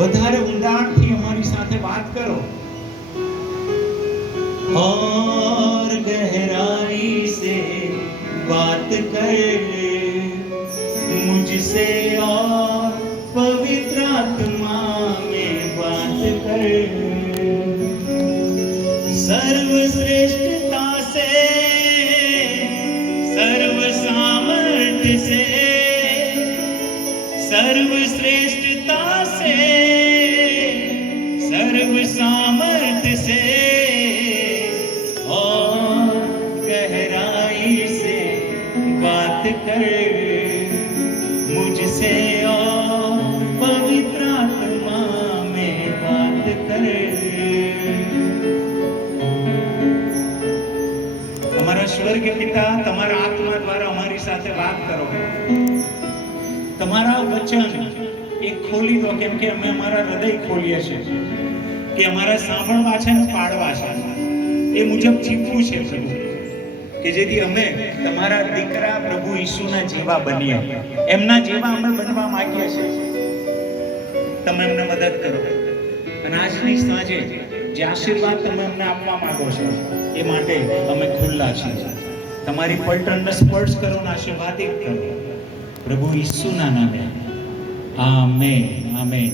વધારે ઊંડાણથી અમારી સાથે વાત કરો और गहराई से बात कर मुझसे और पवित्र आत्मा में बात कर सर्वश्रेष्ठता से सर्व सामर्थ्य से सर्वश्रेष्ठता से सर्व सामर्थ्य से और गहराई से बात कर मुझसे और पवित्र आत्मा में बात कर। हमारा स्वर्ग पिता તમારા આત્મા દ્વારા અમારી સાથે વાત કરો, તમારા વચન એક ખોલી દો, કેમ કે અમે અમારા હૃદય ખોલીએ છીએ કે અમારા સાંભળવા છે ને પાડવા છે, એ મુજબ જીવવું છે પ્રભુ, કે જેથી અમે તમારા દીકરા પ્રભુ ઈસુના જેવા બનીએ, એમના જેવા અમે બનવા માંગીએ છીએ। તમે અમને મદદ કરો અને આજની સાંજે જે આશીર્વાદ તમે અમને આપવા માંગો છો એ માટે અમે ખુલ્લા છીએ। તમારી પલટણને સ્પર્શ કરો અને આશીર્વાદિત કરો પ્રભુ ઈસુના નામે, આમેન, આમેન।